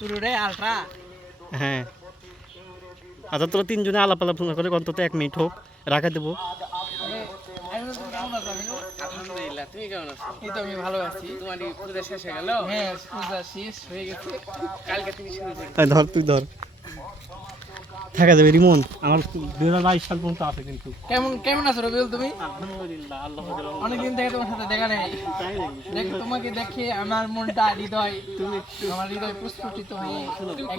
তুরুরে ultra. হ্যাঁ আচ্ছা তোরা তিনজনে আলাপ আলাপ করে অন্তত 1 মিনিট হোক রাখা দেবো। আলহামদুলিল্লাহ, তুমি কেমন আছো? এই তো আমি ভালো আছি। তোমার পূজা শেষ হয়ে গেল? হ্যাঁ, পূজা শেষ হয়ে গেছে, কালকে থেকে শুরু করব। ধর তুই ধর থাকা যাবে রিমন আমার 2022 সাল পর্যন্ত আছে কিন্তু। কেমন আছো রবিউল তুমি? আলহামদুলিল্লাহ আল্লাহ অনেকদিন থেকে তোমার সাথে দেখা নেই। তোমাকে দেখে আমার মনটা আমার হৃদয় প্রস্ফুটিত হয়ে।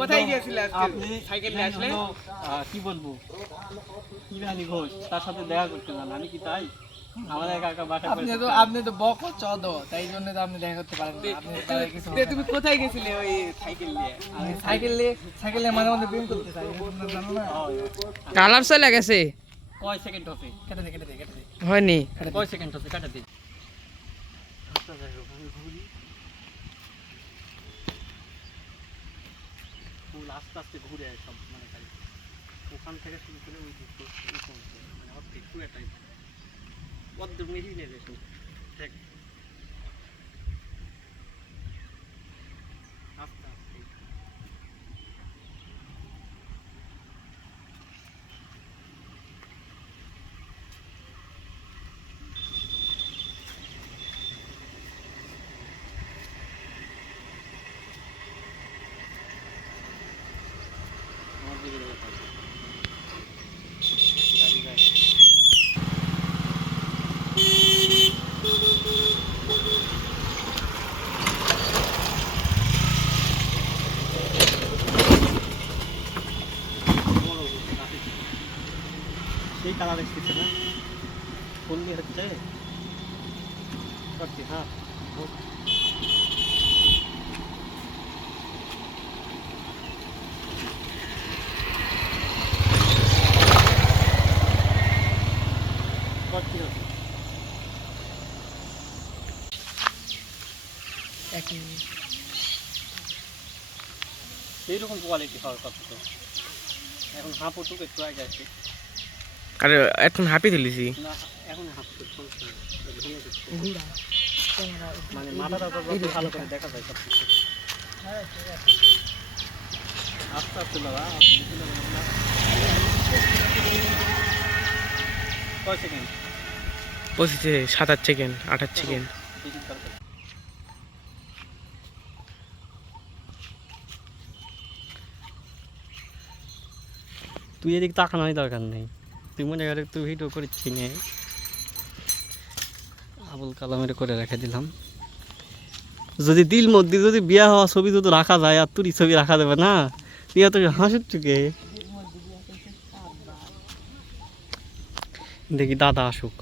কোথায় গিয়েছিলে আজকে? সাইকেল নিয়ে আসলে? কি বলবো ইরানি ঘোষ তার সাথে দেখা করতে যান আমি কি তাই আমাদের কাকা বাসা আপনি তো বকো চদ, তাই জন্য তো আপনি দেখা করতে পারেন না। তুমি কোথায় গেছিলে ওই সাইকেল নিয়ে? আমি সাইকেল নিয়ে মাঝে মধ্যে প্রেম করতে চাই, তোমরা জানো না? কালার চলে গেছে। কয় সেকেন্ড হচ্ছে কেটে দে হয়নি। কয় সেকেন্ড হচ্ছে কাটা দিই আস্তে আস্তে ঘুরে সব মানে খালি ওখান থেকে শুরু করে ওই মানে অর্ধেক পুরোটাই অর্ধেক মেরিয়ে নিয়ে দেখুন দেখ আস্তে আস্তে আমার দিকে গাড়ি গাড়ি সেই কালার এসেছে না ফুল দিয়ে হচ্ছে করছি হ্যাঁ করছি হচ্ছে সেইরকম কোয়ালিটি হওয়ার কথা তো এখন হাঁপুটুক একটু আগে আছে আর এখন হাঁপি তুলিছি। না এখন হাঁপুটুক মানে মাথাটা তো ভালো করে দেখা যায় সব কিছু আস্তে আস্তে বাবা কয় সেকেন্ড 27 সেকেন্ড 28 সেকেন্ড। তুই এদিক তাকানোর দরকার নেই তুই মনে করে তুই ভিডিও করেছি নে আবুল কালামের করে রেখে দিলাম যদি দিল মধ্যে যদি বিয়া হওয়া ছবি যদি রাখা যায় আর তুই ছবি রাখা যাবে না তুই এত হাসির চুকে দেখি দাদা আসুক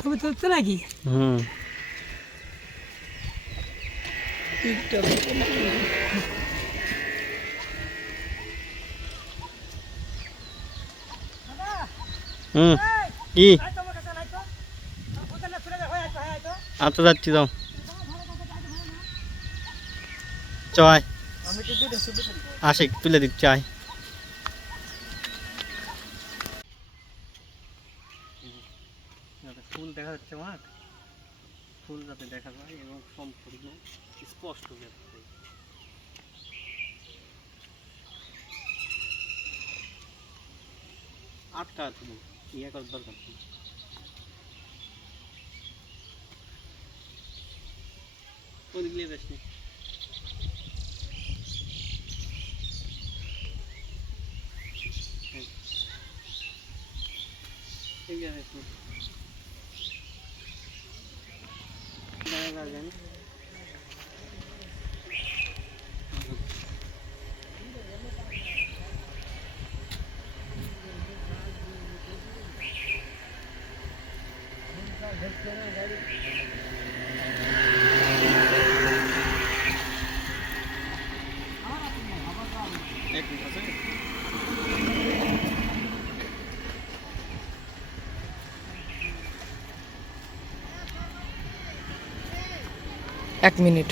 ছবি তুলতে নাকি? হুম হুম কি আচ্ছা যাচ্ছি যাও চয় আশিক তুলে দিচ্ছি আয় ফুল দেখা যাচ্ছে মাঠ ফুল যাতে দেখা যায় এবং সম্পূর্ণ স্পষ্ট দেখা যায় আটকা তুমি ইয়ে করার দরকার নেই ওদিক নিয়ে যাস নি ঠিক আছে দেখা যায় 1 মিনিট।